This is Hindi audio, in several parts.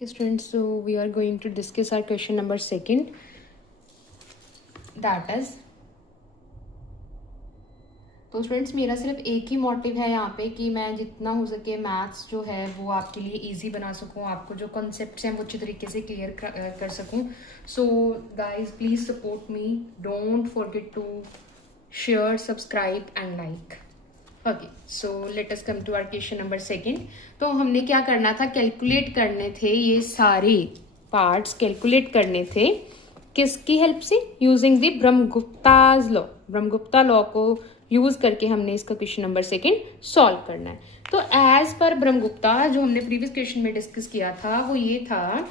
Students, so we are going to discuss our question number second, that is, तो स्टूडेंट्स मेरा सिर्फ एक ही मोटिव है यहाँ पे कि मैं जितना हो सके मैथ्स जो है वो आपके लिए इजी बना सकूँ, आपको जो कॉन्सेप्ट्स हैं वो अच्छी तरीके से क्लियर कर सकूँ. So guys please support me, don't forget to share, subscribe and like. Okay, so let us come to our question number second. तो हमने क्या करना था, कैलकुलेट करने थे ये सारे पार्ट्स, कैलकुलेट करने थे किसकी हेल्प से, using the Brahmagupta's law. Brahmagupta law को यूज करके हमने इसका क्वेश्चन नंबर सेकंड सॉल्व करना है. तो एज पर ब्रह्मगुप्ता जो हमने प्रीवियस क्वेश्चन में डिस्कस किया था वो ये था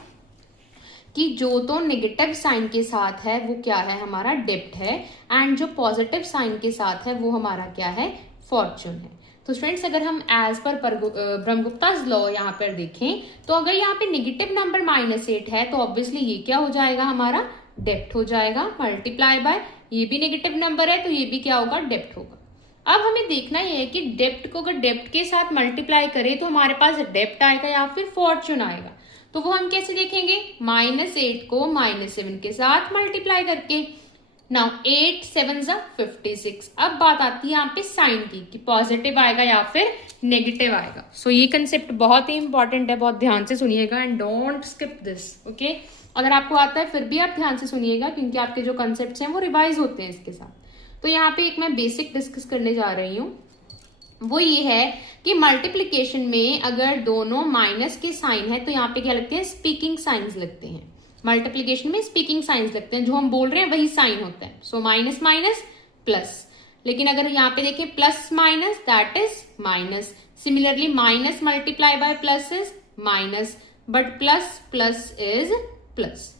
कि जो तो नेगेटिव साइन के साथ है वो क्या है, हमारा डेब्ट है, एंड जो पॉजिटिव साइन के साथ है वो हमारा क्या है, फॉर्चून है. तो स्टूडेंट्स अगर हम एज पर ब्रह्मगुप्ताज लॉ यहाँ पर देखें तो अगर यहाँ पे नेगेटिव नंबर -8 है तो ऑब्वियसली ये क्या हो जाएगा, हमारा डेब्ट हो जाएगा, मल्टीप्लाई बाय ये भी नेगेटिव नंबर है तो ये भी क्या होगा, डेब्ट होगा. अब हमें देखना ये है कि डेब्ट को अगर डेब्ट के साथ मल्टीप्लाई करें तो हमारे पास डेब्ट आएगा या फिर फॉर्चून आएगा. तो वो हम कैसे देखेंगे, -8 को -7 के साथ मल्टीप्लाई करके. नाउ 8 7 56. अब बात आती है यहाँ पे साइन की कि पॉजिटिव आएगा या फिर नेगेटिव आएगा. सो ये कंसेप्ट बहुत ही इंपॉर्टेंट है, बहुत ध्यान से सुनिएगा and don't skip this. Okay, अगर आपको आता है फिर भी आप ध्यान से सुनिएगा क्योंकि आपके जो कंसेप्ट हैं वो रिवाइज होते हैं इसके साथ. तो यहाँ पे एक मैं बेसिक डिस्कस करने जा रही हूँ, वो ये है कि मल्टीप्लीकेशन में अगर दोनों माइनस के साइन है तो यहाँ पे क्या लगते हैं, स्पीकिंग साइंस लगते हैं. मल्टीप्लीकेशन में स्पीकिंग साइंस लगते हैं, जो हम बोल रहे हैं वही साइन होता है. So minus minus plus. लेकिन अगर यहाँ पे देखें plus minus that is minus. Similarly minus multiply by plus is minus, but plus plus is plus.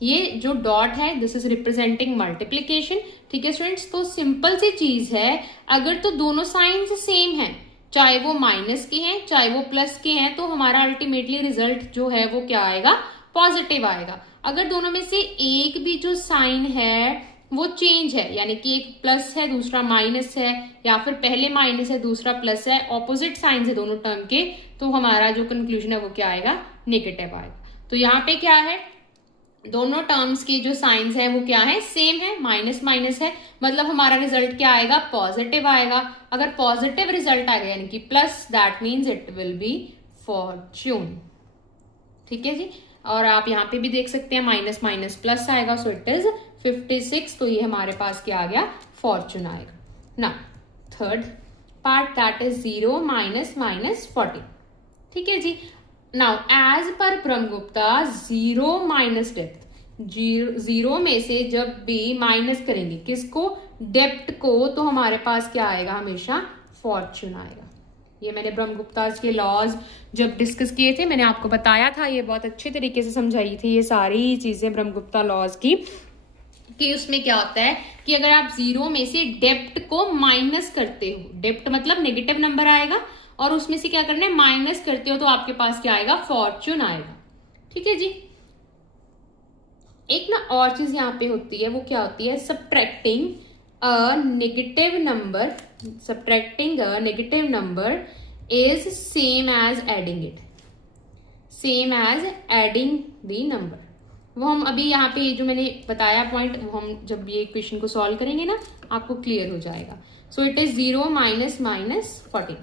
ये जो डॉट है दिस इज रिप्रेजेंटिंग मल्टीप्लीकेशन. ठीक है स्टूडेंट्स, तो सिंपल सी चीज है, अगर तो दोनों साइंस सेम है, चाहे वो माइनस के हैं चाहे वो प्लस के हैं, तो हमारा अल्टीमेटली रिजल्ट जो है वो क्या आएगा, पॉजिटिव आएगा. अगर दोनों में से एक भी जो साइन है वो चेंज है, यानी कि एक प्लस है दूसरा माइनस है, या फिर पहले माइनस है दूसरा प्लस है, ऑपोजिट साइन है दोनों टर्म के, तो हमारा जो कंक्लूजन है वो क्या आएगा, नेगेटिव आएगा. तो यहाँ पे क्या है, दोनों टर्म्स की जो साइंस है वो क्या है, सेम है, माइनस माइनस है, मतलब हमारा रिजल्ट क्या आएगा, पॉजिटिव आएगा. अगर पॉजिटिव रिजल्ट आ गया यानी कि plus, that means it will be Fortune. ठीक है जी, और आप यहाँ पे भी देख सकते हैं माइनस माइनस प्लस आएगा, सो इट इज 56. तो ये हमारे पास क्या आ गया, फॉर्चून आएगा. ना थर्ड पार्ट दैट इज 0 - -40. ठीक है जी. Now as per Brahmagupta 0 minus depth, 0 में से जब भी माइनस करेंगे किसको, डेप्थ को, तो हमारे पास क्या आएगा, हमेशा फॉर्चून आएगा. ये मैंने ब्रह्मगुप्ताज के लॉज जब डिस्कस किए थे मैंने आपको बताया था, ये बहुत अच्छे तरीके से समझाई थी ये सारी चीजें ब्रह्मगुप्ता लॉज की, कि उसमें क्या होता है कि अगर आप 0 में से डेप्थ को माइनस करते हो, डेप्थ मतलब नेगेटिव नंबर आएगा, और उसमें से क्या करना है, माइनस करते हो, तो आपके पास क्या आएगा, फॉर्चून आएगा. ठीक है जी. एक ना और चीज यहाँ पे होती है, वो क्या होती है, subtracting a negative number. Subtracting a negative number is same as adding it, same as adding the number. वो हम अभी यहाँ पे जो मैंने बताया पॉइंट, वो हम जब ये क्वेश्चन को सॉल्व करेंगे ना आपको क्लियर हो जाएगा. सो इट इज 0 - -40.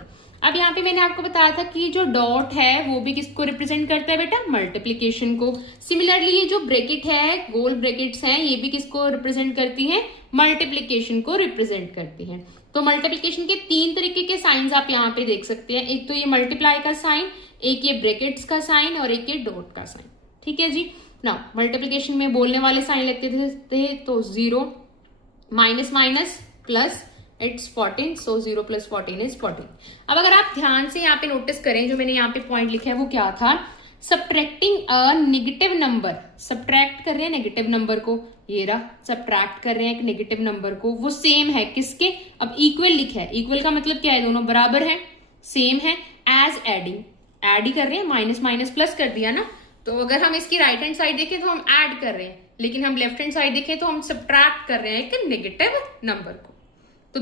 अब यहाँ पे मैंने आपको बताया था कि जो डॉट है वो भी किसको रिप्रेजेंट करता है बेटा, मल्टीप्लीकेशन को. सिमिलरली ये जो ब्रैकेट है, गोल ब्रैकेट्स हैं, ये भी किसको रिप्रेजेंट करती हैं, मल्टीप्लीकेशन को रिप्रेजेंट करती हैं. तो मल्टीप्लीकेशन के 3 तरीके के साइंस आप यहाँ पे देख सकते हैं. एक तो ये मल्टीप्लाई का साइन, एक ये ब्रैकेट्स का साइन, और एक ये डॉट का साइन. ठीक है जी. ना मल्टीप्लीकेशन में बोलने वाले साइन लगते थे तो 0 minus minus plus, it's 14. So 0 + 14 is 14. अब अगर आप ध्यान से यहाँ पे नोटिस करें, जो मैंने यहाँ पे पॉइंट लिखा है वो क्या था, subtracting a negative number. Subtract कर रहे हैं नेगेटिव नंबर को, ये रहा सब्ट्रैक्ट कर रहे हैं एक नेगेटिव नंबर को, वो सेम है किसके, अब इक्वल लिखा है, इक्वल का मतलब क्या है, दोनों बराबर है, सेम है, एज एडिंग, ऐड ही कर रहे हैं, माइनस माइनस प्लस कर दिया ना. तो अगर हम इसकी राइट हैंड साइड देखें तो हम ऐड कर रहे हैं, लेकिन हम लेफ्ट हैंड साइड देखें तो हम सब्ट्रैक्ट कर रहे हैं एक नेगेटिव नंबर को. तो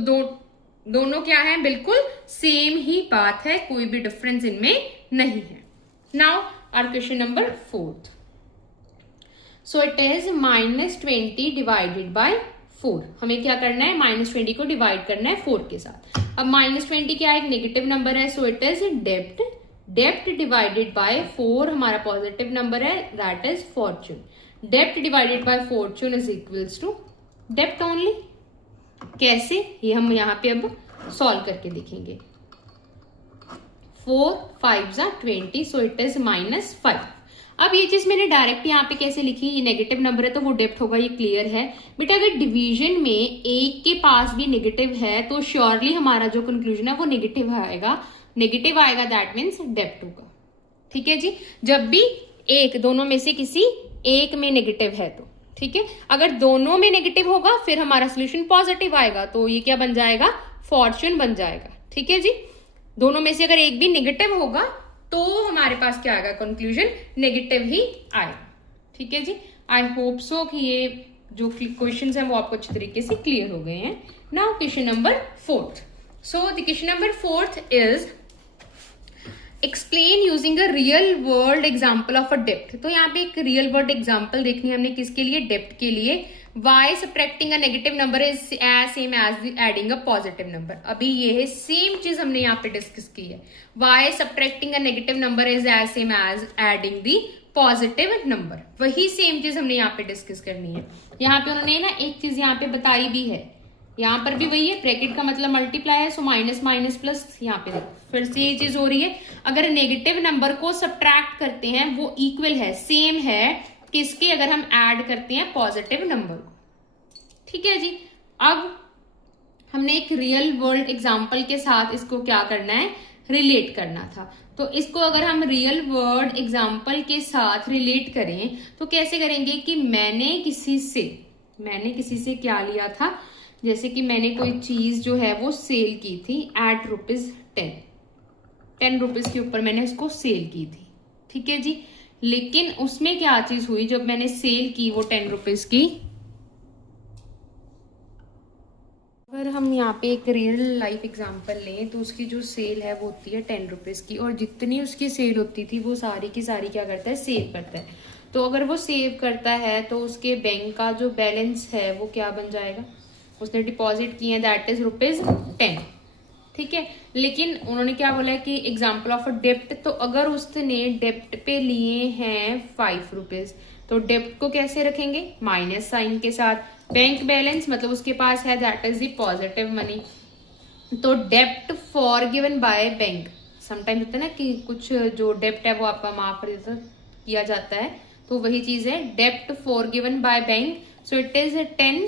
दोनों क्या है, बिल्कुल सेम ही बात है, कोई भी डिफरेंस इनमें नहीं है. Now our question number 4th. So it is -20 divided by 4. हमें क्या करना है, -20 को डिवाइड करना है 4 के साथ. अब -20 क्या है, एक नेगेटिव नंबर है, सो इट इज डेब्ट. डेब्ट डिवाइडेड बाय 4 हमारा पॉजिटिव नंबर है, दैट इज फॉर्चून. डेब्ट divided by Fortune is equals to डेब्ट ओनली. कैसे, ये हम यहाँ पे अब सॉल्व करके देखेंगे. 4 5 20, सो इट इज -5. अब ये चीज मैंने डायरेक्ट यहाँ पे कैसे लिखी, ये नेगेटिव नंबर है तो वो डेब्ट होगा, ये क्लियर है. बट अगर डिवीजन में एक के पास भी नेगेटिव है तो श्योरली हमारा जो कंक्लूजन है वो नेगेटिव आएगा. नेगेटिव आएगा दैट मीन्स डेब्ट होगा. ठीक है जी. जब भी एक दोनों में से किसी एक में नेगेटिव है तो ठीक है. अगर दोनों में नेगेटिव होगा फिर हमारा सोल्यूशन पॉजिटिव आएगा, तो ये क्या बन जाएगा, फॉर्चून बन जाएगा. ठीक है जी. दोनों में से अगर एक भी नेगेटिव होगा तो हमारे पास क्या आएगा, कंक्लूजन नेगेटिव ही आएगा. ठीक है जी. आई होप सो कि ये जो क्वेश्चंस हैं वो आपको अच्छी तरीके से क्लियर हो गए हैं. Now question number 4th. So the question number 4th is explain using a real world example of a डेब्ट. तो यहाँ पे एक रियल वर्ल्ड एग्जाम्पल देखनी है हमने, किसके लिए, डेब्ट के लिए. Why subtracting a negative number is as same as adding a positive number. अभी ये है सेम चीज हमने यहाँ पे डिस्कस की है. Why subtracting a negative number is as same as adding the positive number. वही सेम चीज हमने यहाँ पे डिस्कस करनी है. यहाँ पे उन्होंने ना एक चीज यहाँ पे बताई भी है, यहाँ पर भी वही है, ब्रैकेट का मतलब मल्टीप्लाई है, सो माइनस माइनस प्लस. यहाँ पे फिर से ये चीज हो रही है, अगर नेगेटिव नंबर को सब्ट्रैक्ट करते हैं वो इक्वल है, सेम है किसके, अगर हम ऐड करते हैं पॉजिटिव नंबर को. ठीक है जी. अब हमने एक रियल वर्ल्ड एग्जांपल के साथ इसको क्या करना है, रिलेट करना था. तो इसको अगर हम रियल वर्ल्ड एग्जांपल के साथ रिलेट करें तो कैसे करेंगे कि मैंने किसी से क्या लिया था, जैसे कि मैंने कोई चीज जो है वो सेल की थी एट ₹10 के ऊपर मैंने इसको सेल की थी. ठीक है जी. लेकिन उसमें क्या चीज हुई, जब मैंने सेल की वो ₹10 की, अगर हम यहाँ पे एक रियल लाइफ एग्जांपल लें तो उसकी जो सेल है वो होती है ₹10 की, और जितनी उसकी सेल होती थी वो सारी की सारी क्या करता है, सेव करता है. तो अगर वो सेव करता है तो उसके बैंक का जो बैलेंस है वो क्या बन जाएगा, उसने डिपॉजिट किए हैं दैट इज ₹10. ठीक है. लेकिन उन्होंने क्या बोला है कि एग्जाम्पल ऑफ अ डेप्ट, तो अगर उसने डेप्ट पे लिए हैं ₹5 तो डेप्ट को कैसे रखेंगे, माइनस साइन के साथ. बैंक बैलेंस मतलब उसके पास है that is the positive money. तो डेप्ट for given by bank, sometimes होता है ना कि कुछ जो डेप्ट है वो आपका माफ किया जाता है, तो वही चीज है डेप्ट for given by bank. So it is 10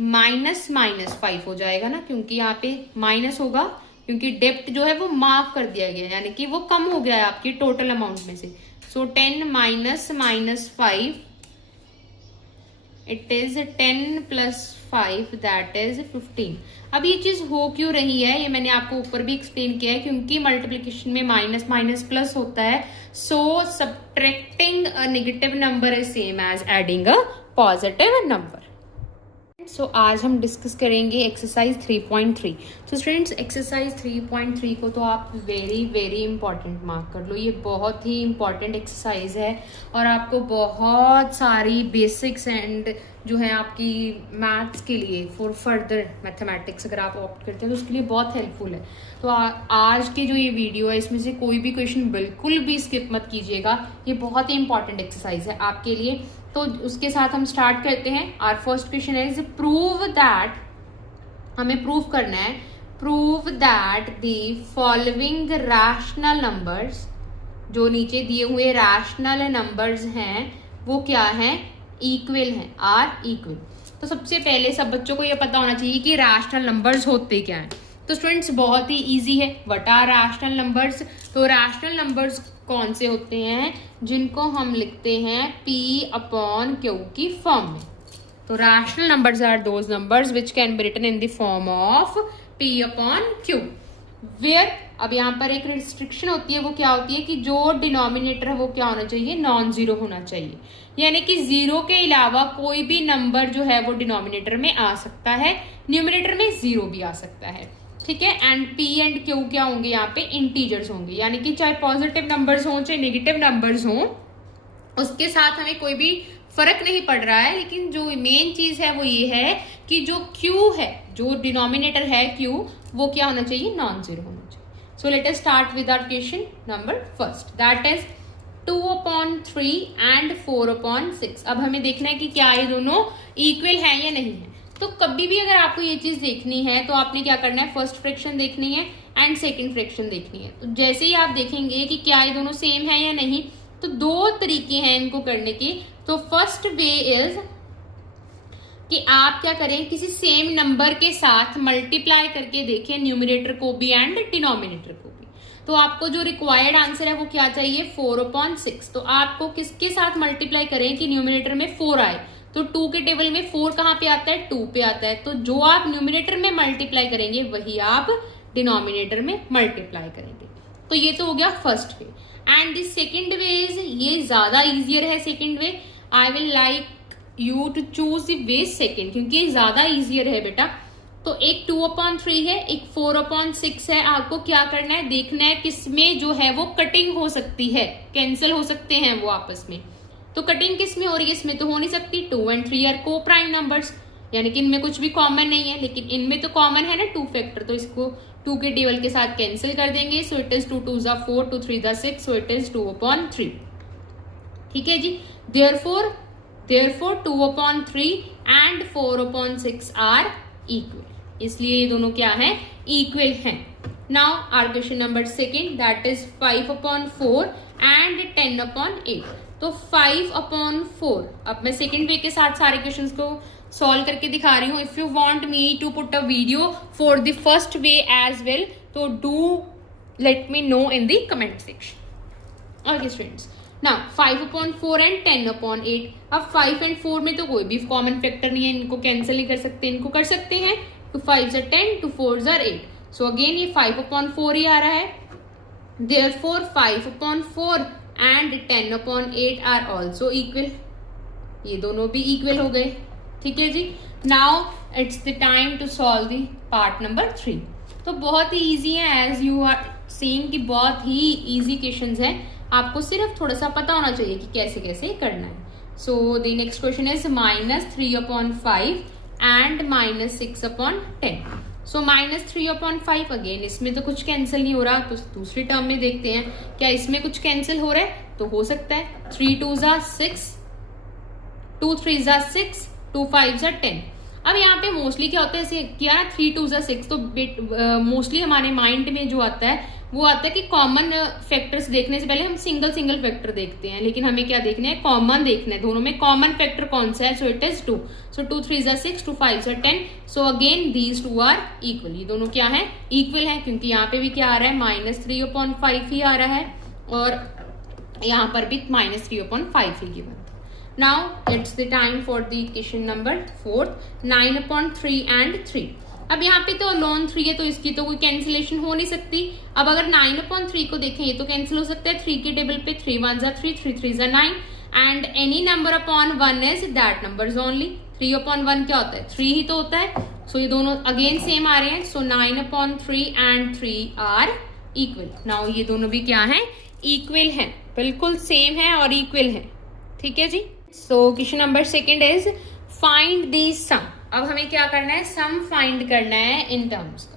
-5 हो जाएगा ना, क्योंकि यहाँ पे माइनस होगा क्योंकि डेप्ट जो है वो माफ कर दिया गया है, यानी कि वो कम हो गया है आपकी टोटल अमाउंट में से. सो 10 -5 इट इज 10 + 5 दैट इज 15. अब ये चीज हो क्यों रही है, ये मैंने आपको ऊपर भी एक्सप्लेन किया है, क्योंकि मल्टीप्लिकेशन में माइनस माइनस प्लस होता है. So subtracting a negative number is same as adding a positive number. So आज हम डिस्कस करेंगे एक्सरसाइज 3.3. तो स्टूडेंट्स एक्सरसाइज 3.3 को तो आप वेरी वेरी इंपॉर्टेंट मार्क कर लो. ये बहुत ही इंपॉर्टेंट एक्सरसाइज है और आपको बहुत सारी बेसिक्स एंड जो है आपकी मैथ्स के लिए फॉर फर्दर मैथमेटिक्स अगर आप ऑप्ट करते हैं तो उसके लिए बहुत हेल्पफुल है. तो आज की जो ये वीडियो है इसमें से कोई भी क्वेश्चन बिल्कुल भी स्किप मत कीजिएगा. ये बहुत ही इंपॉर्टेंट एक्सरसाइज है आपके लिए. तो उसके साथ हम स्टार्ट करते हैं. Our first question is prove that, हमें प्रूव करना है, prove that the following rational numbers, जो नीचे दिए हुए रैशनल नंबर्स हैं वो क्या हैं, इक्वल हैं, आर इक्वल. तो सबसे पहले सब बच्चों को ये पता होना चाहिए कि रैशनल नंबर्स होते क्या हैं. तो स्टूडेंट्स बहुत ही इजी है, व्हाट आर रैशनल नंबर्स. तो रैशनल नंबर्स कौन से होते हैं, जिनको हम लिखते हैं P/Q की फॉर्म में. तो rational numbers are those numbers which can be written in the form of P/Q. Where, अब यहाँ पर एक रिस्ट्रिक्शन होती है, वो क्या होती है कि जो डिनोमिनेटर है वो क्या होना चाहिए, नॉन जीरो होना चाहिए. यानी कि जीरो के अलावा कोई भी नंबर जो है वो डिनोमिनेटर में आ सकता है, न्यूमरेटर में जीरो भी आ सकता है. ठीक है। एंड पी एंड क्यू क्या होंगे यहाँ पे, इंटीजर्स होंगे, यानी कि चाहे पॉजिटिव नंबर्स हों चाहे नेगेटिव नंबर्स हों, उसके साथ हमें कोई भी फर्क नहीं पड़ रहा है। लेकिन जो मेन चीज है वो ये है कि जो क्यू है, जो डिनोमिनेटर है क्यू, वो क्या होना चाहिए, नॉन जीरो होना चाहिए। So let us start with our question number first, that is 2/3 and 4/6। अब हमें देखना है कि क्या ये दोनों इक्वल है या नहीं है। तो कभी भी अगर आपको ये चीज देखनी है तो आपने क्या करना है, फर्स्ट फ्रैक्शन देखनी है एंड सेकंड फ्रैक्शन देखनी है। तो जैसे ही आप देखेंगे कि क्या ये दोनों सेम है या नहीं, तो दो तरीके हैं इनको करने की। तो फर्स्ट वे इज कि आप क्या करें, किसी सेम नंबर के साथ मल्टीप्लाई करके देखें न्यूमरेटर को भी एंड डिनोमिनेटर को भी। तो आपको जो रिक्वायर्ड आंसर है वो क्या चाहिए, 4/6। तो आपको किसके साथ मल्टीप्लाई करें कि न्यूमरेटर में 4 आए। तो 2 के टेबल में 4 कहाँ पे आता है, 2 पे आता है। तो जो आप न्यूमरेटर में मल्टीप्लाई करेंगे वही आप डिनोमिनेटर में मल्टीप्लाई करेंगे। तो ये तो हो गया first way. And the second way is, ये ज्यादा इजियर है second way. I will like you to choose the way second, क्योंकि ये ज्यादा इजियर है बेटा। तो एक 2/3 है, एक 4/6 है। आपको क्या करना है, देखना है किसमें जो है वो कटिंग हो सकती है, कैंसिल हो सकते हैं वो आपस में। तो कटिंग किस में हो रही है, इसमें तो हो नहीं सकती। 2 and 3 आर को प्राइम नंबर्स, यानी कि इनमें कुछ भी कॉमन नहीं है, लेकिन इनमें तो कॉमन है ना 2 फैक्टर। तो इसको 2 के टेबल के साथ कैंसिल कर देंगे। So it is 2 2 4, 2 3 6, so it is 2/3। ठीक है जी। देयरफॉर 2/3 एंड 4/6 आर इक्वल, इसलिए ये दोनों क्या है, इक्वल हैं। Now our question number second, that is 5/4 and 10/8। तो 5/4, अब मैं सेकेंड वे के साथ सारे क्वेश्चंस को सॉल्व करके दिखा रही हूँ। If you want me to put a video for the first way as well, तो do let me know in the comment section. Okay students, now 5/4 and 10/8। अब 5 and 4 में तो कोई भी कॉमन फैक्टर नहीं है, इनको कैंसिल नहीं कर सकते, इनको कर सकते हैं। 2 5 are 10, 2 4 are 8। सो अगेन ये 5/4 ही आ रहा है। Therefore 5/4 and 10/8 are also equal, ये दोनों भी इक्वल हो गए। ठीक है जी। Now it's the time to solve the part number 3। तो बहुत ही इजी है, एज यू आर सीइंग कि बहुत ही इजी क्वेश्चंस हैं। आपको सिर्फ थोड़ा सा पता होना चाहिए कि कैसे कैसे करना है। So the next question is -3/5 and -6/10। So -3/5, again इसमें तो कुछ कैंसिल नहीं हो रहा, तो दूसरी टर्म में देखते हैं क्या इसमें कुछ कैंसिल हो रहा है। तो हो सकता है 3 2 6, 2 3 6, 2 5 10। अब यहाँ पे मोस्टली क्या होता है, ऐसे किया ना 3 2 6, तो मोस्टली हमारे माइंड में जो आता है वो आता है कि कॉमन फैक्टर्स देखने से पहले हम सिंगल फैक्टर देखते हैं, लेकिन हमें क्या देखना है, कॉमन देखना है। दोनों में कॉमन फैक्टर कौन सा है, so it is 2। So 2 3 6, 2 5 10। So again these 2 are equal, ये दोनों क्या है, इक्वल है, क्योंकि यहाँ पे भी क्या आ रहा है, -3/5 ही आ रहा है, और यहाँ पर भी -3/5 ही given. Now it's the time for the question number 4, 9/3 and 3। अब यहाँ पे तो लॉन 3 है, तो इसकी तो कोई कैंसिलेशन हो नहीं सकती। अब अगर 9/3 को देखें, ये तो कैंसिल हो सकता है। 3 के टेबल पे 3 1 are 3, 3 3 are 9, and any number upon 1 is that number only. 3/1 क्या होता है, 3 ही तो होता है। सो ये दोनों अगेन सेम आ रहे हैं। सो 9/3 एंड 3 आर इक्वल। नाउ ये दोनों भी क्या है, इक्वल है, बिल्कुल सेम है और इक्वल है। ठीक है जी। So question number second is find the sum. अब हमें क्या करना है, सम फाइंड करना है इन टर्म्स का।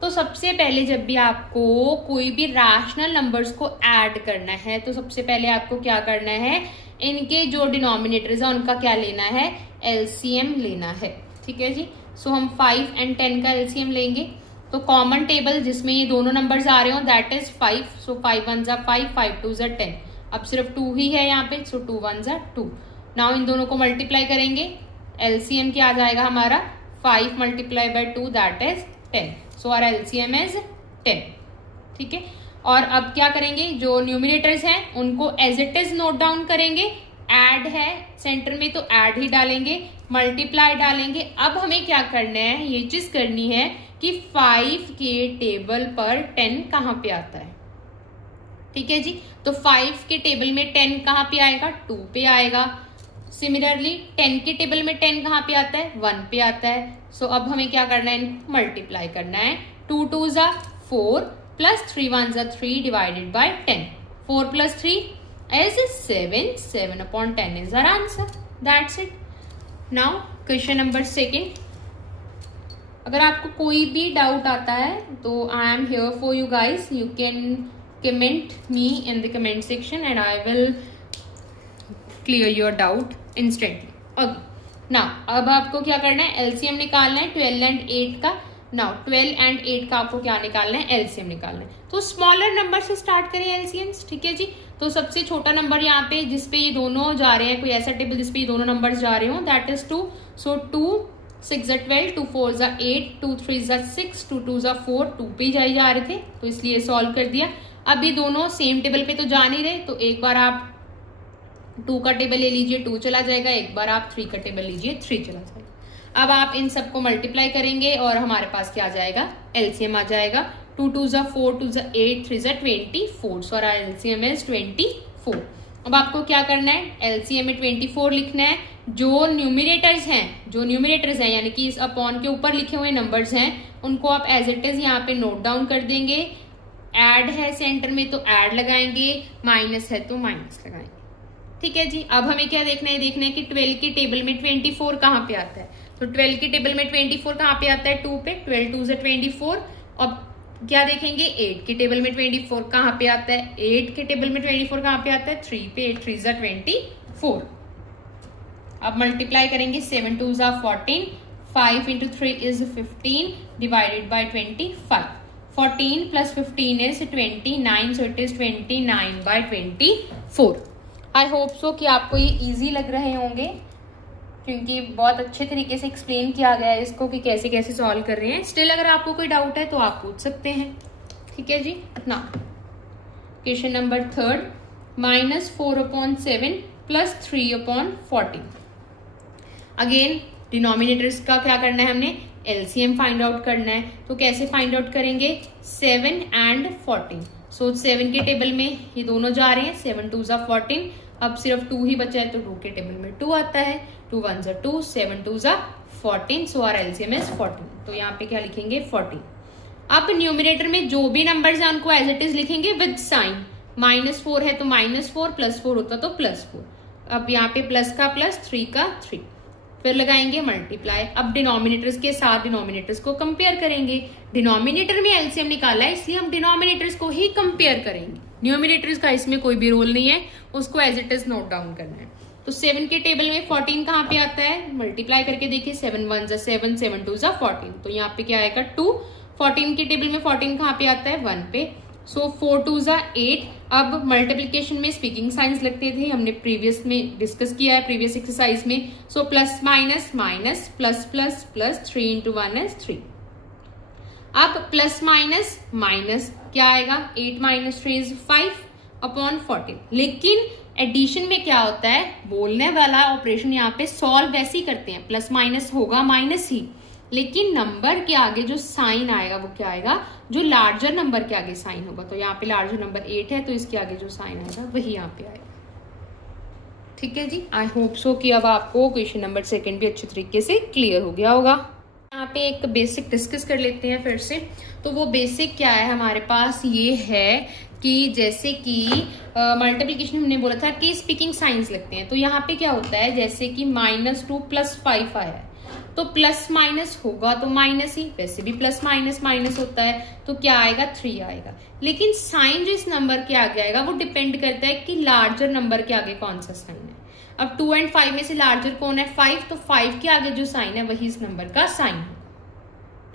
तो सबसे पहले जब भी आपको कोई भी रैशनल नंबर्स को ऐड करना है, तो सबसे पहले आपको क्या करना है, इनके जो डिनोमिनेटर्स है उनका क्या लेना है, एलसीएम लेना है। ठीक है जी। सो हम 5 and 10 का एलसीएम लेंगे। तो कॉमन टेबल जिसमें ये दोनों नंबर्स आ रहे हो, that is 5। So 5 1 are 5, 5 2 are 10। अब सिर्फ 2 ही है यहाँ पे, सो 2 1 are 2। नाउ इन दोनों को मल्टीप्लाई करेंगे, एलसीएम क्या आ जाएगा हमारा, 5 multiplied by 2 that is 10। So our LCM is 10। ठीक है। और अब क्या करेंगे, जो न्यूमिनेटर्स हैं उनको as it is note down करेंगे। ऐड है सेंटर में तो ऐड ही डालेंगे, मल्टीप्लाई डालेंगे। अब हमें क्या करना है, ये चीज करनी है कि 5 के टेबल पर 10 कहाँ पे आता है। ठीक है जी। तो 5 के टेबल में 10 कहाँ पे आएगा, 2 पे आएगा। सिमिलरली 10 के टेबल में 10 कहाँ पे आता है, 1 पे आता है। सो अब हमें क्या करना है, इनको मल्टीप्लाई करना है। 2 2 ज़ा 4 प्लस 3 1 ज़ा 3 divided by 10। 4 plus 3 is 7, 7 upon 10 is our answer. That's it. Now question number second. अगर आपको कोई भी डाउट आता है तो I am here for you guys, you can comment me in the comment section and I will clear your doubt instantly. Okay now, अब आपको क्या करना है, एलसीएम निकालना है 12 एंड 8 का। नाउ 12 एंड 8 का आपको क्या निकालना है, एलसीएम निकालना है। तो स्मॉलर नंबर से स्टार्ट करें एलसीएम्स, ठीक है जी। तो सबसे छोटा नंबर यहाँ पे जिसपे ये दोनों जा रहे हैं, कोई ऐसा टेबल जिसपे ये दोनों नंबर्स जा रहे हो, दैट इज 2। सो 2 6 ज़ा 12, 2 4 ज़ा 8, 2 3 ज़ा 6, 2 2 ज़ा 4, 2 पे ही जा रहे थे तो इसलिए सॉल्व कर दिया। अब ये दोनों सेम टेबल पे तो जा नहीं रहे, तो एक बार आप 2 का टेबल ले लीजिए, 2 चला जाएगा। एक बार आप 3 का टेबल लीजिए, 3 चला जाएगा। अब आप इन सबको मल्टीप्लाई करेंगे और हमारे पास क्या आ जाएगा, एलसीएम आ जाएगा। 2 2 ज़ा 4, 2 ज़ा 8, 3 ज़ा 24। So our LCM is 24। अब आपको क्या करना है, एलसीएम में 24 लिखना है। जो न्यूमिनेटर्स हैं यानी कि इस अपॉन के ऊपर लिखे हुए नंबर्स हैं, उनको आप एज इट इज यहाँ पे नोट डाउन कर देंगे। ऐड है सेंटर में तो ऐड लगाएंगे, माइनस है तो माइनस लगाएंगे, ठीक है जी। अब हमें क्या देखना है कि 12 के टेबल में 24 कहाँ पे आता है। तो 12 के टेबल में 24 कहाँ पे आता है, 2 पे। 12 2 ज़ा 24। अब क्या देखेंगे, 8 के टेबल में 24 कहाँ पे आता है, 8 के टेबल में 24 कहाँ पे आता है, 3 पे। 8 3 ज़ा 24। अब मल्टीप्लाई करेंगे, 7 2 ज़ा 14, 5 into 3 is 15 divided by 25। 14 plus 15 is 29, so it is 29 by 24। I hope so कि आपको ये इजी लग रहे होंगे, क्योंकि बहुत अच्छे तरीके से एक्सप्लेन किया गया है इसको कि कैसे कैसे सॉल्व कर रहे हैं। स्टिल अगर आपको कोई डाउट है तो आप पूछ सकते हैं, ठीक है जी। ना question number third, -4/7 plus 3/14। Again denominators का क्या करना है, हमने एलसीएम फाइंड आउट करना है। तो कैसे फाइंड आउट करेंगे, 7 एंड 14। सो 7 के टेबल में ये दोनों जा रहे हैं, 7 2 ज़ा 14। अब सिर्फ 2 ही बचा है तो 2 के टेबल में 2 आता है। 2 1 ज़ा 2, 7 2 ज़ा 14। So our LCM is 14। तो यहाँ पे क्या लिखेंगे, 14। अब न्यूमिनेटर में जो भी नंबर्स हैं उनको एज इट इज लिखेंगे विद साइन। -4 है तो -4, +4 होता तो +4। अब यहाँ पे प्लस का प्लस, 3 का 3, फिर लगाएंगे मल्टीप्लाई। अब डिनोमिनेटर्स के साथ डिनोमिनेटर्स को कंपेयर करेंगे। डिनोमिनेटर में एलसीएम निकाला है इसलिए हम डिनोमिनेटर्स को ही कंपेयर करेंगे। न्यूमिनेटर्स का इसमें कोई भी रोल नहीं है, उसको as it is note down करना है। तो 7 के टेबल में 14 कहाँ पे आता है, मल्टीप्लाई करके देखिए। 7 1 ज़ा 7, 7 2 ज़ा 14। तो यहाँ पे क्या आएगा, 2। 14 के टेबल में 14 कहाँ पे आता है, 1 पे। सो 4 2 ज़ा 8। अब मल्टीप्लिकेशन में स्पीकिंग साइंस लगते थे, हमने प्रीवियस में डिस्कस किया है, प्रीवियस एक्सरसाइज में। सो plus minus minus, plus plus plus, 3 into 1 is 3। अब प्लस माइनस माइनस क्या आएगा, 8 माइनस 3 इज 5/14। लेकिन एडिशन में क्या होता है, बोलने वाला ऑपरेशन यहाँ पे सॉल्व वैसे ही करते हैं, प्लस माइनस होगा माइनस ही, लेकिन नंबर के आगे जो साइन आएगा वो क्या आएगा, जो लार्जर नंबर के आगे साइन होगा। तो यहाँ पे लार्जर नंबर 8 है तो इसके आगे जो साइन आएगा वही यहाँ पे आएगा, ठीक है जी। आई होप सो कि अब आपको क्वेश्चन नंबर सेकंड भी अच्छे तरीके से क्लियर हो गया होगा। यहाँ पे एक बेसिक डिस्कस कर लेते हैं फिर से। तो वो बेसिक क्या है हमारे पास, ये है कि जैसे कि मल्टीप्लिकेशन हमने बोला था कि स्पीकिंग साइंस लगते हैं। तो यहाँ पे क्या होता है, जैसे कि -2 + 5 आया है तो प्लस माइनस होगा तो माइनस ही, वैसे भी प्लस माइनस माइनस होता है तो क्या आएगा, 3 आएगा। लेकिन साइन जो इस नंबर के आगे आएगा वो डिपेंड करता है कि लार्जर नंबर के आगे कौन सा साइन है। अब 2 और 5 में से लार्जर कौन है, 5। तो 5 के आगे जो साइन है वही इस नंबर का साइन है,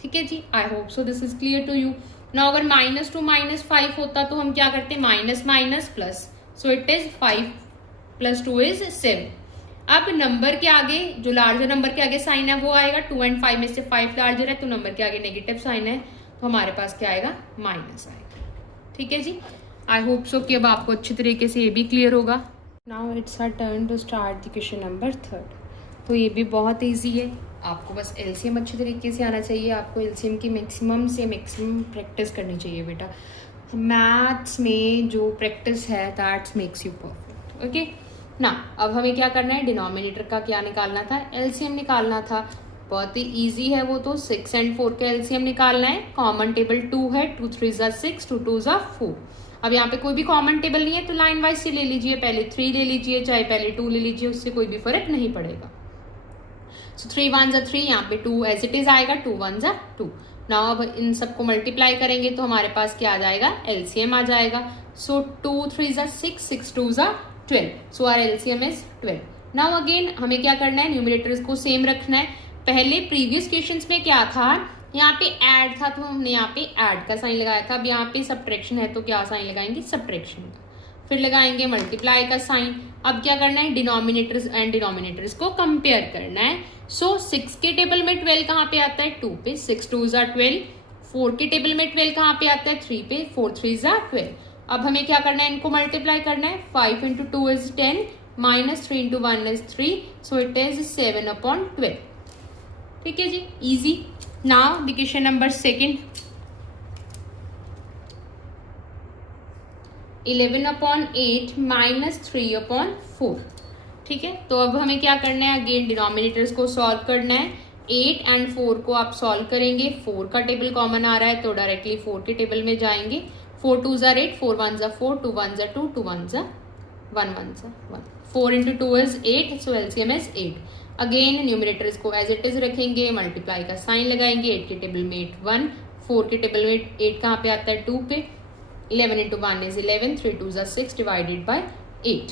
ठीक है जी। I hope so this is clear to you. ना अगर -2 - 5 होता तो हम क्या करते, minus minus plus, so it is 5 + 2 is 7। अब नंबर के आगे जो लार्जर नंबर के आगे साइन है वो आएगा, 2 और 5 में से 5 लार्जर है तो नंबर के आगे नेगेटिव साइन है तो हमारे पास क्या आएगा, माइनस आएगा, ठीक है जी। आई होप सो कि अब आपको अच्छी तरीके से ये भी क्लियर होगा। Now it's our turn to start the question number 3। तो ये भी बहुत ईजी है, आपको बस एलसीएम अच्छे तरीके से आना चाहिए। आपको एलसीएम की मैक्सिमम से मैक्सिमम प्रैक्टिस करनी चाहिए बेटा। मैथ्स में जो प्रैक्टिस है that's makes you perfect, okay. ना अब हमें क्या करना है, डिनोमिनेटर का क्या निकालना था, एलसीएम निकालना था। बहुत ही इजी है वो तो, 6 और 4 का एलसीएम निकालना है। कॉमन टेबल 2 है, 2 3 ज़ा 6, 2 2 ज़ा 4। अब यहाँ पे कोई भी कॉमन टेबल नहीं है तो लाइन वाइज से ले लीजिए, पहले 3 ले लीजिए चाहे पहले 2 ले लीजिए, उससे कोई भी फर्क नहीं पड़ेगा। सो 3 1 ज़ा 3, यहाँ पे 2 एज इट इज आएगा, 2 1 ज़ा 2। नाउ अब इन सबको मल्टीप्लाई करेंगे तो हमारे पास क्या आ जाएगा, एलसीएम आ जाएगा। सो 2 3 ज़ा 6, 6 2 ज़ा 12, so our LCM is 12। Now again हमें क्या करना है, न्यूमरेटर्स को सेम रखना है। पहले प्रीवियस क्वेश्चंस में क्या था, यहाँ पे ऐड था तो हमने यहाँ पे ऐड का साइन लगाया था। अब यहाँ पे सब्ट्रैक्शन है तो क्या साइन लगाएंगे, सब्ट्रैक्शन का। फिर लगाएंगे मल्टीप्लाई का साइन। अब क्या करना है, डिनोमिनेटर्स एंड डिनोमिनेटर्स को कंपेयर करना है। सो 6 के टेबल में 12 कहाँ पे आता है, 2 पे, 6 2 ज़ा 12। 4 के टेबल में 12 कहाँ पे आता है, 3 पे, 4 3 ज़ा 12। अब हमें क्या करना है, इनको मल्टीप्लाई करना है। 5 into 2 is 10, minus 3 into 1 is 3, so it is 7/12। ठीक है जी, easy. Now the question number second, 11/8 minus 3/4। ठीक है, तो अब हमें क्या करना है, अगेन डिनोमिनेटर्स को सॉल्व करना है। 8 और 4 को आप सॉल्व करेंगे। 4 का टेबल कॉमन आ रहा है तो डायरेक्टली 4 के टेबल में जाएंगे। 4 2 ज़ा 8, 4 1 ज़ा 4, 2 1 ज़ा 2, 2 1 ज़ा 1 1 ज़ा 1। 4 into 2 is 8, so LCM is 8। Again numerators को एज इट इज रखेंगे, मल्टीप्लाई का साइन लगाएंगे। 8 के टेबल में 8 1, 4 के टेबल में 8 कहाँ पे आता है, 2 पे। 11 इंटू 1 इज 11, 3 2 ज़ा 6 डिवाइडेड बाई 8।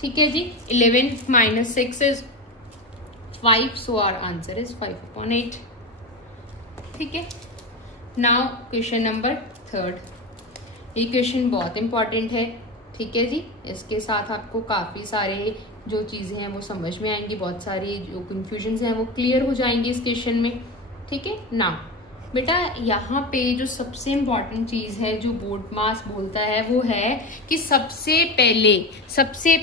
ठीक है जी, 11 minus 6 is 5, so our answer is 5/8। ठीक है, नाउ क्वेश्चन नंबर थर्ड। ये क्वेश्चन बहुत इंपॉर्टेंट है। ठीक है जी, इसके साथ आपको काफ़ी सारे जो चीज़ें हैं वो समझ में आएंगी, बहुत सारी जो कन्फ्यूजन्स हैं वो क्लियर हो जाएंगी इस क्वेश्चन में। ठीक है, नाउ बेटा यहाँ पे जो सबसे इम्पॉर्टेंट चीज़ है जो बोर्ड मास बोलता है वो है कि सबसे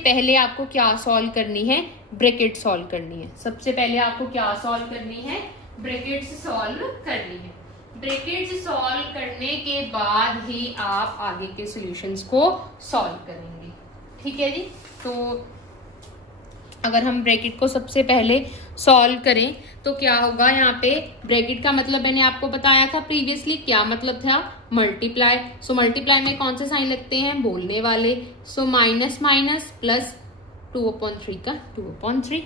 पहले आपको क्या सॉल्व करनी है, ब्रैकेट सॉल्व करनी है। सबसे पहले आपको क्या सॉल्व करनी है, ब्रैकेट्स सॉल्व करनी है। ब्रैकेट्स सॉल्व करने के बाद ही आप आगे के सॉल्यूशंस को सॉल्व करेंगे। ठीक है जी, तो अगर हम ब्रैकेट को सबसे पहले सॉल्व करें तो क्या होगा, यहाँ पे ब्रैकेट का मतलब मैंने आपको बताया था प्रीवियसली, क्या मतलब था, मल्टीप्लाई। सो मल्टीप्लाई में कौन से साइन लगते हैं, बोलने वाले। सो माइनस माइनस प्लस 2/3 का 2/3।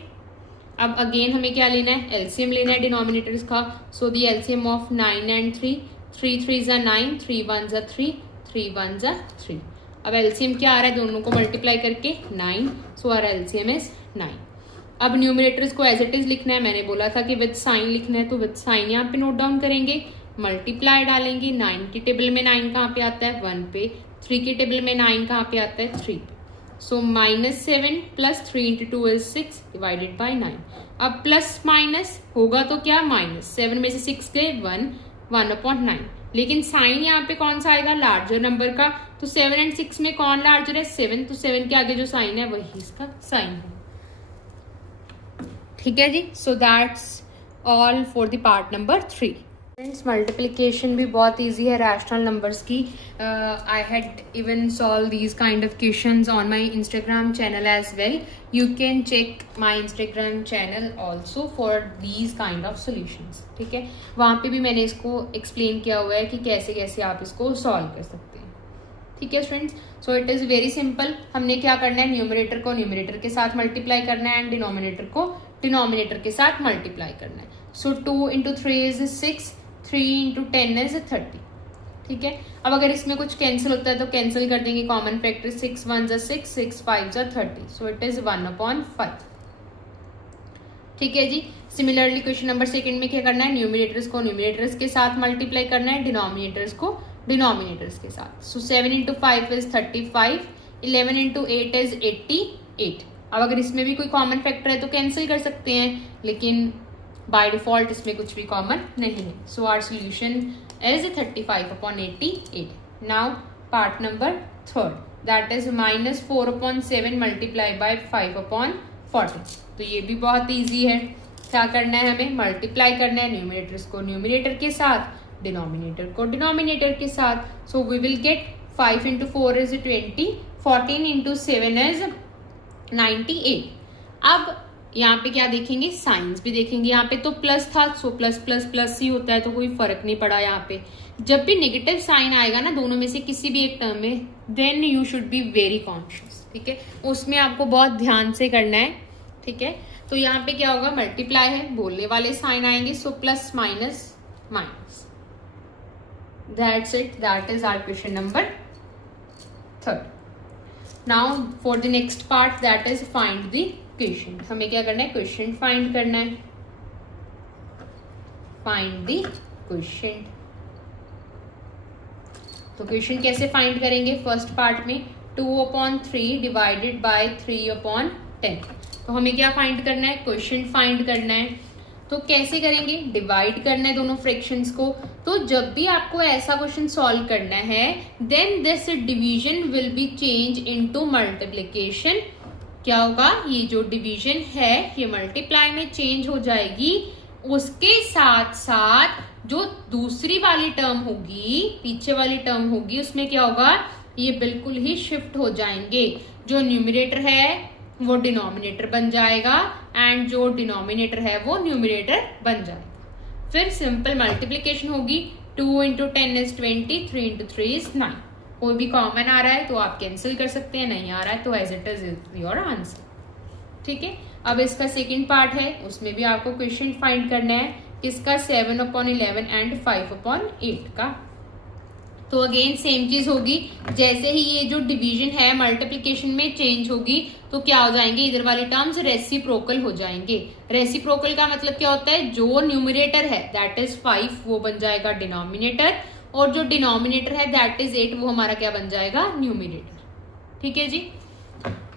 अब अगेन हमें क्या लेना है, एलसीएम लेना है डिनोमिनेटर्स का। सो दी एलसीएम ऑफ 9 एंड 3, 3 3 ज़ा 9, 3 1 ज़ा 3, 3 1 ज़ा 3। अब एलसीएम क्या आ रहा है, दोनों को मल्टीप्लाई करके 9, सो आवर एलसीएम इज 9। अब न्यूमरेटर्स को एज इट इज लिखना है। मैंने बोला था कि विद साइन लिखना है, तो विद साइन यहाँ पे नोट डाउन करेंगे, मल्टीप्लाई डालेंगे। 9 के टेबल में 9 कहाँ पे आता है, 1 पे। 3 के टेबल में 9 कहाँ पे आता है, 3 पे। सो -7 plus 3 into 2 is 6 divided by 9। अब प्लस माइनस होगा तो क्या, माइनस 7 में से 6 गए 1/9। लेकिन साइन यहाँ पे कौन सा आएगा, लार्जर नंबर का। तो 7 और 6 में कौन लार्जर है, 7, तो 7 के आगे जो साइन है वही इसका साइन है। ठीक है जी, so that's all for the part number 3। Friends, multiplication भी बहुत इजी है रैशनल नंबर्स की। I had even solve these kind of questions on my Instagram channel as well. You can check my Instagram channel also for these kind of solutions. ठीक है, वहाँ पे भी मैंने इसको एक्सप्लेन किया हुआ है कि कैसे कैसे आप इसको सॉल्व कर सकते हैं। ठीक है friends, so it is very simple. हमने क्या करना है, न्यूमरेटर को न्यूमरेटर के साथ मल्टीप्लाई करना है एंड डिनोमिनेटर को डिनोमिनेटर के साथ मल्टीप्लाई करना है। सो 2 इंटू 3 इज 6, 3 इंटू 10 इज 30। ठीक है, अब अगर इसमें कुछ कैंसिल होता है तो कैंसिल कर देंगे, कॉमन फैक्टर 6 1 ज़ा 6, 6 5 ज़ा 30, सो इट इज 1/5। ठीक है जी, सिमिलरली क्वेश्चन नंबर सेकंड में क्या करना है, न्यूमरेटर्स को न्यूमरेटर्स के साथ मल्टीप्लाई करना है, डिनोमिनेटर्स को डिनोमिनेटर्स के साथ। सो 7 इंटू 5 इज 35, 11 इंटू 8 इज 88। अब अगर इसमें भी कोई कॉमन फैक्टर है तो कैंसिल कर सकते हैं, लेकिन बाय डिफॉल्ट इसमें कुछ भी कॉमन नहीं है। So our solution is 35/88। Now part number third, that is -4/7 multiply by 5/40। तो ये भी बहुत ईजी है। क्या करना है, हमें मल्टीप्लाई करना है न्यूमरेटर्स को न्यूमरेटर के साथ, डिनोमिनेटर को डिनोमिनेटर के साथ। So we will get 5 into 4 is 20, 14 into 7 is 98। अब यहाँ पे क्या देखेंगे, साइंस भी देखेंगे। यहाँ पे तो प्लस था, सो प्लस प्लस प्लस ही होता है, तो कोई फर्क नहीं पड़ा। यहाँ पे जब भी नेगेटिव साइन आएगा ना दोनों में से किसी भी एक टर्म में, then you should be very conscious, ठीक है, उसमें आपको बहुत ध्यान से करना है, ठीक है। तो यहाँ पे क्या होगा, मल्टीप्लाई है, बोलने वाले साइन आएंगे, सो plus minus minus, that's it, that is our question number 3rd। Now for the next part, that is find the question. हमें क्या करना है, क्वेश्चन फाइंड करना है, फाइंड द क्वेश्चन। तो क्वेश्चन कैसे फाइंड करेंगे, फर्स्ट पार्ट में 2/3 डिवाइडेड बाय 3/10। तो हमें क्या फाइंड करना है, क्वेश्चन फाइंड करना है। तो कैसे करेंगे, डिवाइड करना है दोनों फ्रैक्शंस को। तो जब भी आपको ऐसा क्वेश्चन सॉल्व करना है, then this division will be change into multiplication. क्या होगा, ये जो डिवीजन है ये मल्टीप्लाई में चेंज हो जाएगी। उसके साथ साथ जो दूसरी वाली टर्म होगी, पीछे वाली टर्म होगी, उसमें क्या होगा, ये बिल्कुल ही शिफ्ट हो जाएंगे। जो न्यूमरेटर है वो डिनोमिनेटर बन जाएगा एंड जो डिनोमिनेटर है वो न्यूमरेटर बन जाएगा। फिर सिंपल मल्टीप्लिकेशन होगी, 2 × 10 is 20, 3 × 3 is 9। कोई भी कॉमन आ रहा है तो आप कैंसिल कर सकते हैं, नहीं आ रहा है तो as it is your answer, ठीक है। अब इसका सेकंड पार्ट है, उसमें भी आपको क्वेश्चन फाइंड करना है, किसका, 7/11 एंड 5/8 का। तो अगेन सेम चीज होगी, जैसे ही ये जो डिवीजन है मल्टीप्लिकेशन में चेंज होगी तो क्या हो जाएंगे, इधर वाली टर्म्स रेसिप्रोकल हो जाएंगे। रेसिप्रोकल का मतलब क्या होता है, जो न्यूमरेटर है दैट इज 5 वो बन जाएगा डिनोमिनेटर, और जो डिनोमिनेटर है दैट इज 8 वो हमारा क्या बन जाएगा, न्यूमरेटर, ठीक है जी।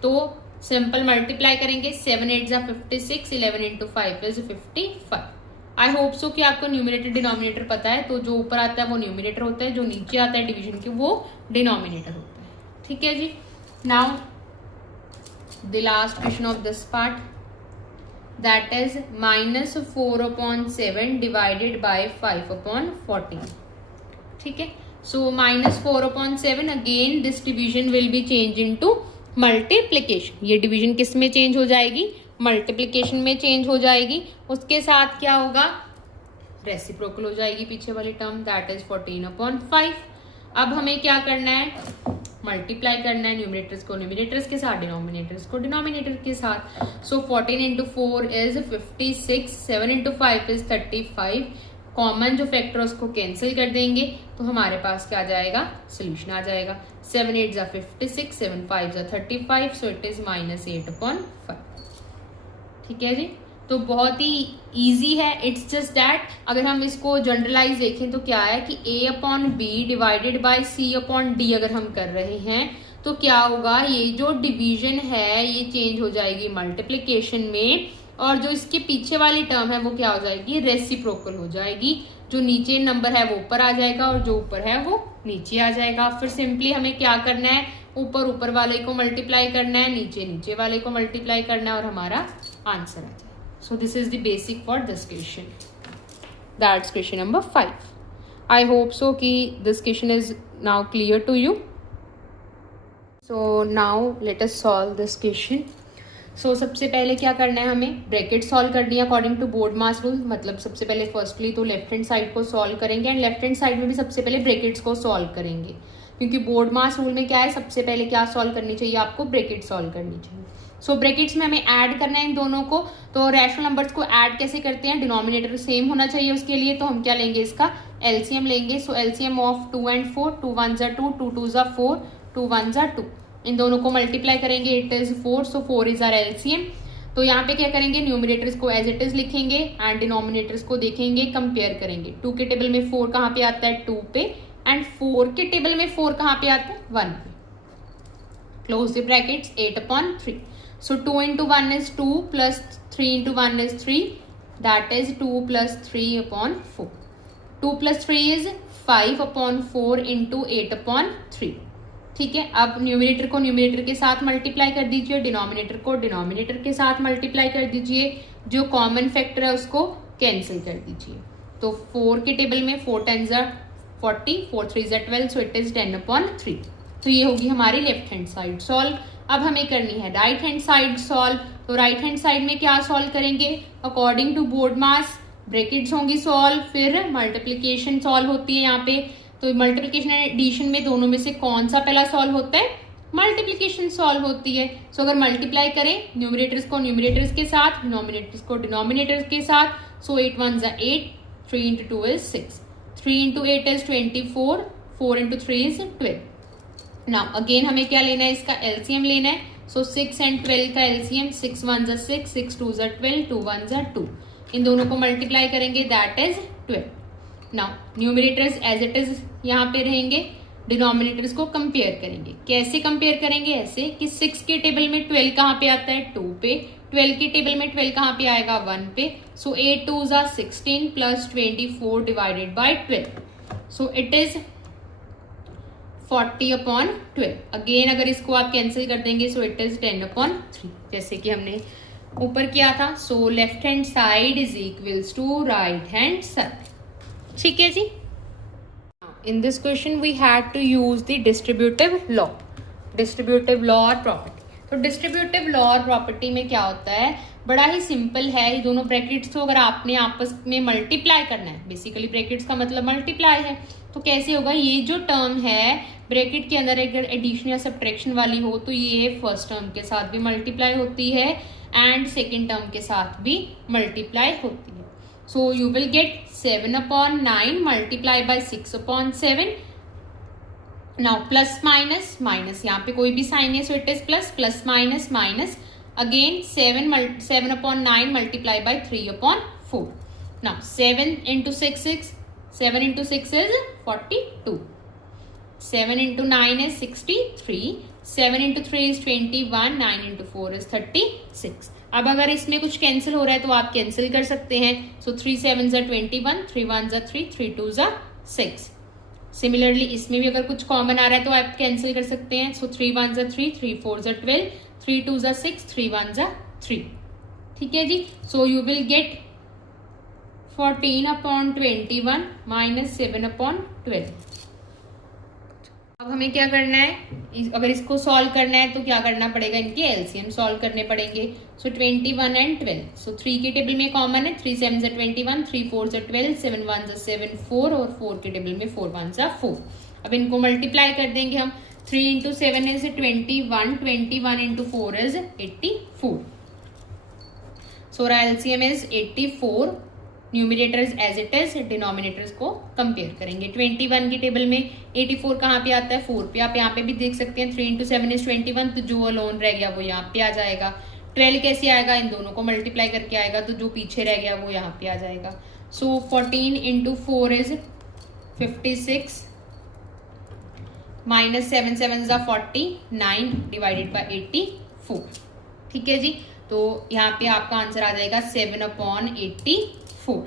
तो सिंपल मल्टीप्लाई करेंगे, 7 8 जा 56, 11 × 5 is 55। आई होप सो कि आपको न्यूमरेटर डिनोमिनेटर पता है। तो जो ऊपर आता है वो न्यूमरेटर होता है, जो नीचे आता है डिवीजन के वो डिनोमिनेटर होता है, ठीक है जी। Now the last question of this part, that is -4/7 divided by 5/14, ठीक है। So -4/7, again this division will be change into multiplication. ये डिवीजन किस में चेंज हो जाएगी, मल्टीप्लिकेशन में चेंज हो जाएगी। उसके साथ क्या होगा, रेसिप्रोकल हो जाएगी पीछे वाली टर्म, दैट इज 14/5। अब हमें क्या करना है, मल्टीप्लाई करना है न्यूमरेटर्स को न्यूमरेटर्स के साथ, डिनोमिनेटर्स को डिनोमिनेटर के साथ। सो 14 × 4 is 56, 7 × 5 is 35। कॉमन जो फैक्टर है उसको कैंसिल कर देंगे तो हमारे पास क्या आ जाएगा, सोल्यूशन आ जाएगा। 7 8 जा 56, 7 5 जा 35, सो इट इज -8/5, ठीक है जी। तो बहुत ही इजी है, इट्स जस्ट दैट अगर हम इसको जनरलाइज देखें तो क्या है कि A/B डिवाइडेड बाय C/D अगर हम कर रहे हैं तो क्या होगा, ये जो डिवीजन है ये चेंज हो जाएगी मल्टीप्लिकेशन में, और जो इसके पीछे वाली टर्म है वो क्या हो जाएगी, रेसिप्रोकल हो जाएगी। जो नीचे नंबर है वो ऊपर आ जाएगा और जो ऊपर है वो नीचे आ जाएगा। फिर सिंपली हमें क्या करना है, ऊपर ऊपर वाले को मल्टीप्लाई करना है, नीचे नीचे वाले को मल्टीप्लाई करना है और हमारा आंसर आ जाए। So this is the basic for this question, that's question number 5। I hope so कि this question is now clear to you. So now let us solve this question. So सबसे पहले क्या करना है, हमें ब्रैकेट सॉल्व करनी है according to BODMAS rule. मतलब सबसे पहले फर्स्टली तो लेफ्ट हैंड साइड को सॉल्व करेंगे एंड लेफ्ट हैंड साइड में भी सबसे पहले ब्रैकेट्स को सॉल्व करेंगे, क्योंकि बोर्ड मास रूल में क्या है, सबसे पहले क्या सॉल्व करनी चाहिए, आपको ब्रैकेट सॉल्व करनी चाहिए। सो ब्रैकेट्स में हमें ऐड करना है इन दोनों को। तो रैशनल नंबर्स को ऐड कैसे करते हैं, डिनोमिनेटर सेम होना चाहिए उसके लिए, तो हम क्या लेंगे, इसका एलसीएम लेंगे। सो एलसीएम ऑफ 2 and 4, 2 1 जा 2, 2 2 जा 4, 2 1 जा 2, इन दोनों को मल्टीप्लाई करेंगे, it is 4, so 4 is our LCM. तो यहाँ पे क्या करेंगे, न्यूमरेटर्स को एज इट इज लिखेंगे एंड डिनोमिनेटर्स को देखेंगे, कंपेयर करेंगे। 2 के टेबल में 4 कहाँ पे आता है, 2 पे, एंड 4 के टेबल में 4 कहाँ पे आता है, 1 पे। Close the brackets, 8/3। So 2 × 1 is 2 plus 3 × 1 is 3, that is 2 plus 3/4. 2 plus 3 is 5/4 into 8/3, ठीक है। अब न्यूमरेटर को न्यूमरेटर के साथ मल्टीप्लाई कर दीजिए, डिनोमिनेटर को डिनोमिनेटर के साथ मल्टीप्लाई कर दीजिए, जो कॉमन फैक्टर है उसको कैंसिल कर दीजिए। तो 4 के टेबल में 4 10 जा 40, 4 3 जा 12, सो इट इज 10/3। तो ये होगी हमारी लेफ्ट हैंड साइड सॉल्व। अब हमें करनी है राइट हैंड साइड सॉल्व। तो राइट हैंड साइड में क्या सॉल्व करेंगे, according to BODMAS brackets होंगी सॉल्व, फिर मल्टीप्लीकेशन सॉल्व होती है यहाँ पे। तो मल्टीप्लीकेशन एंड एडिशन में दोनों में से कौन सा पहला सॉल्व होता है, मल्टीप्लीकेशन सॉल्व होती है। सो अगर मल्टीप्लाई करें न्यूमरेटर्स को न्यूमरेटर्स के साथ, डिनोमिनेटर्स को डिनोमिनेटर्स के साथ, सो 8 1 जा 8, 3 into 2 is 6, 3 into 8 is 24, 4 into 3 is 12. Now again हमें क्या लेना है, इसका एलसीएम लेना है। सो 6 एंड 12 का एलसीएम, 6 1 जा 6, 6 2 जा 12, 2 1 जा 2, इन दोनों को मल्टीप्लाई करेंगे that is 12। Now numerators as it is यहाँ पे रहेंगे, डिनोमिनेटर्स को कंपेयर करेंगे। कैसे कंपेयर करेंगे, ऐसे कि 6 के टेबल में 12 कहाँ पे आता है, 2 पे, 12 के टेबल में 12 कहाँ पे आएगा, 1 पे। सो 8 2 जा 16 plus 24 divided by 12, so it is 40/12। Again अगर इसको आप कैंसिल कर देंगे सो इट इज 10/3, जैसे कि हमने ऊपर किया था। So left hand side is equals to right hand side. ठीक है जी। In this question we had to use the distributive law और property। तो distributive law और property में क्या होता है, बड़ा ही सिंपल है। ये दोनों ब्रैकेट्स को अगर आपने आपस में मल्टीप्लाई करना है, बेसिकली ब्रैकेट्स का मतलब मल्टीप्लाई है, तो कैसे होगा, ये जो टर्म है ब्रैकेट के अंदर अगर एडिशन या सब्ट्रैक्शन वाली हो तो ये फर्स्ट टर्म के साथ भी मल्टीप्लाई होती है एंड सेकेंड टर्म के साथ भी मल्टीप्लाई होती है। So you will get 7/9 multiplied by 6/7. Now plus minus यहाँ पे कोई भी साइन है so it is plus minus again 7/9 multiplied by 3/4. Now 7 into 6 is 42. 7 into 9 is 63. 7 into 3 is 21. 9 into 4 is 36. अब अगर इसमें कुछ कैंसिल हो रहा है तो आप कैंसिल कर सकते हैं। सो 3 7 जा 21, 3 1 जा 3, 3 2 जा 6। सिमिलरली इसमें भी अगर कुछ कॉमन आ रहा है तो आप कैंसिल कर सकते हैं। सो 3 1 जा 3, 3 4 जा 12, 3 2 जा 6, 3 1 जा 3। ठीक है जी। So you will get 14/21 minus 7/12। अब हमें क्या करना है, अगर इसको सॉल्व करना है तो क्या करना पड़ेगा, इनके एलसीएम सॉल्व करने पड़ेंगे। सो 21 एंड 12, सो 3 के टेबल में कॉमन है, 3 7 जा 21, 3 4 जा 12, 7 1 जा 7 4 और 4 के टेबल में 4 1 जा 4। अब इनको मल्टीप्लाई कर देंगे हम। 3 into 7 is 21, 21 into 4 is 84। So LCM is 84। Numerators as it is, denominators को कंपेयर करेंगे। 21 की टेबल में 84 कहाँ पे आता है, 4 पे। आप यहाँ पे भी देख सकते हैं 3 इंटू 7 इज 21, तो जो अलोन रह गया वो यहाँ पे आ जाएगा। 12 कैसे आएगा, इन दोनों को मल्टीप्लाई करके आएगा, तो जो पीछे रह गया वो यहाँ पे आ जाएगा। सो 14 इंटू 4 इज 56 माइनस 7 7 जा 49 डिवाइडेड बाय 84। ठीक है जी। तो यहाँ पे आपका आंसर आ जाएगा 7/84।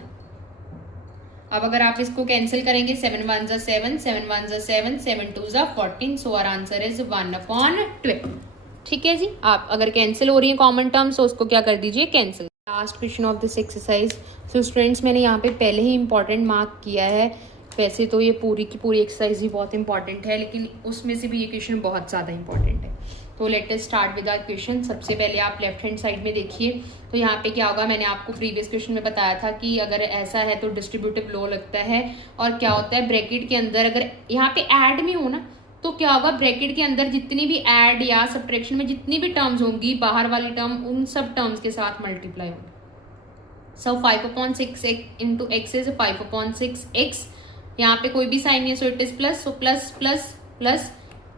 अब अगर आप इसको कैंसिल करेंगे, 7 1 जा 7, 7 1 जा 7, 7 2 जा 14, सो आवर आंसर इज 1/12। ठीक है जी। आप अगर कैंसिल हो रही है कॉमन टर्म्स तो उसको क्या कर दीजिए, cancel. Last question of this exercise. So students, मैंने यहाँ पे पहले ही इंपॉर्टेंट मार्क किया है। वैसे तो ये पूरी की पूरी एक्सरसाइज ही बहुत इंपॉर्टेंट है, लेकिन उसमें से भी ये क्वेश्चन बहुत ज़्यादा इंपॉर्टेंट है। तो let us start with our question. सबसे पहले आप लेफ्ट हैंड साइड में देखिए, तो यहाँ पे क्या होगा, मैंने आपको प्रीवियस क्वेश्चन में बताया था कि अगर ऐसा है तो डिस्ट्रीब्यूटिव लॉ लगता है। और क्या होता है, ब्रैकेट के अंदर अगर यहाँ पे ऐड में हो ना, तो क्या होगा, ब्रैकेट के अंदर जितनी भी ऐड या सब्ट्रैक्शन में जितनी भी टर्म्स होंगी, बाहर वाली टर्म उन सब टर्म्स के साथ मल्टीप्लाई होंगे। सो 5/6 इंटू एक्स इज 5/6x। यहाँ पे कोई भी साइन नहीं है, so it is plus. So plus plus plus,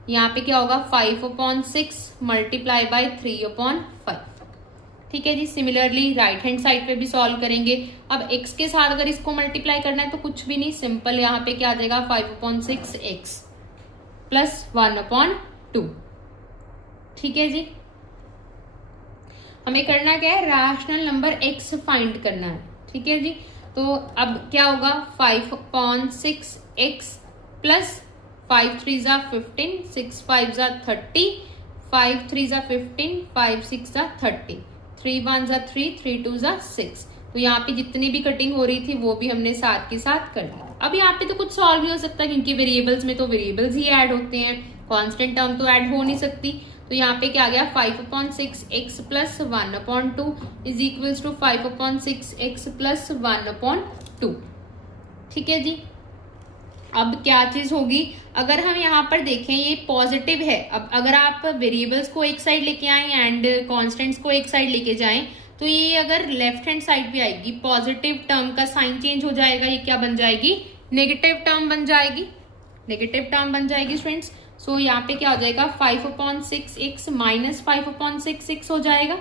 यहाँ पे क्या होगा, 5/6 मल्टीप्लाई बाय 3/5। ठीक है जी। सिमिलरली राइट हैंड साइड पे भी सॉल्व करेंगे। अब x के साथ अगर इसको मल्टीप्लाई करना है तो कुछ भी नहीं, सिंपल यहाँ पे क्या आ जाएगा, 5/6x प्लस 1/2। ठीक है जी। हमें करना क्या है, रैशनल नंबर x फाइंड करना है। ठीक है जी। तो अब क्या होगा, 5/6x प्लस 5 3 जा 15, 6 5 जा 30, 5 3 जा 15, 5 6 जा 30, 3 1 जा 3, 3 2 जा 6। तो यहाँ पे जितनी भी कटिंग हो रही थी वो भी हमने साथ के साथ कर लिया। अब यहाँ पे तो कुछ सॉल्व नहीं हो सकता, क्योंकि वेरिएबल्स में तो वेरिएबल्स ही ऐड होते हैं, कांस्टेंट टर्म तो ऐड हो नहीं सकती। तो यहाँ पे क्या आ गया 5/6 plus 1/2 is equals to 5/6 plus 1/2। ठीक है जी। अब क्या चीज होगी, अगर हम यहाँ पर देखें ये पॉजिटिव है, अब अगर आप वेरिएबल्स को एक साइड लेके आए एंड कॉन्स्टेंट्स को एक साइड लेके जाएं तो ये अगर लेफ्ट हैंड साइड पे आएगी पॉजिटिव टर्म का साइन चेंज हो जाएगा, ये क्या बन जाएगी, नेगेटिव टर्म बन जाएगी, नेगेटिव टर्म बन जाएगी स्टूडेंट्स। सो यहाँ पे क्या हो जाएगा 5/6x माइनस 5/6 हो जाएगा।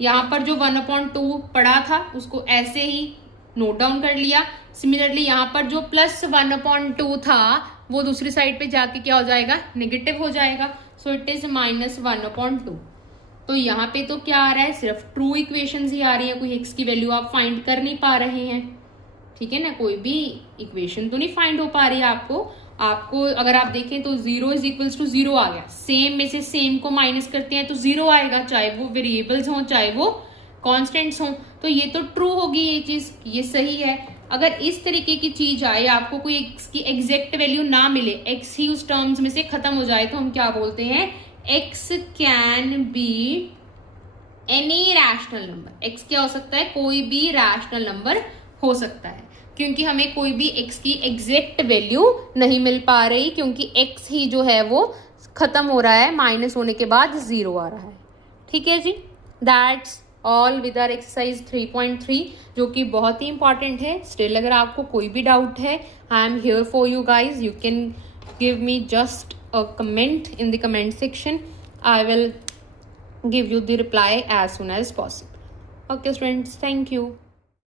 यहाँ पर जो 1/2 पड़ा था उसको ऐसे ही नोट डाउन कर लिया। सिमिलरली यहाँ पर जो प्लस 1/2 था वो दूसरी साइड पे जाके क्या हो जाएगा, नेगेटिव हो जाएगा। सो इट इज माइनस 1/2। तो यहाँ पे तो क्या आ रहा है, सिर्फ ट्रू इक्वेशंस ही आ रही है, कोई x की वैल्यू आप फाइंड कर नहीं पा रहे हैं। ठीक है ना, कोई भी इक्वेशन तो नहीं फाइंड हो पा रही है आपको अगर आप देखें तो 0 इज इक्वल्स टू 0 आ गया। सेम में से सेम को माइनस करते हैं तो 0 आएगा, चाहे वो वेरिएबल्स हों चाहे वो कॉन्स्टेंट्स हों। तो ये तो ट्रू होगी, ये चीज ये सही है। अगर इस तरीके की चीज आए, आपको कोई x की एग्जैक्ट वैल्यू ना मिले, x ही उस टर्म्स में से खत्म हो जाए, तो हम क्या बोलते हैं, x can be any rational number. x क्या हो सकता है, कोई भी रैशनल नंबर हो सकता है, क्योंकि हमें कोई भी x की एग्जैक्ट वैल्यू नहीं मिल पा रही, क्योंकि x ही जो है वो खत्म हो रहा है, माइनस होने के बाद 0 आ रहा है। ठीक है जी, that's all with our exercise 3.3 जो कि बहुत ही इंपॉर्टेंट है। स्टिल अगर आपको कोई भी डाउट है, I am here for you guys, you can give me just a comment in the comment section, I will give you the reply as soon as possible. Okay students, thank you.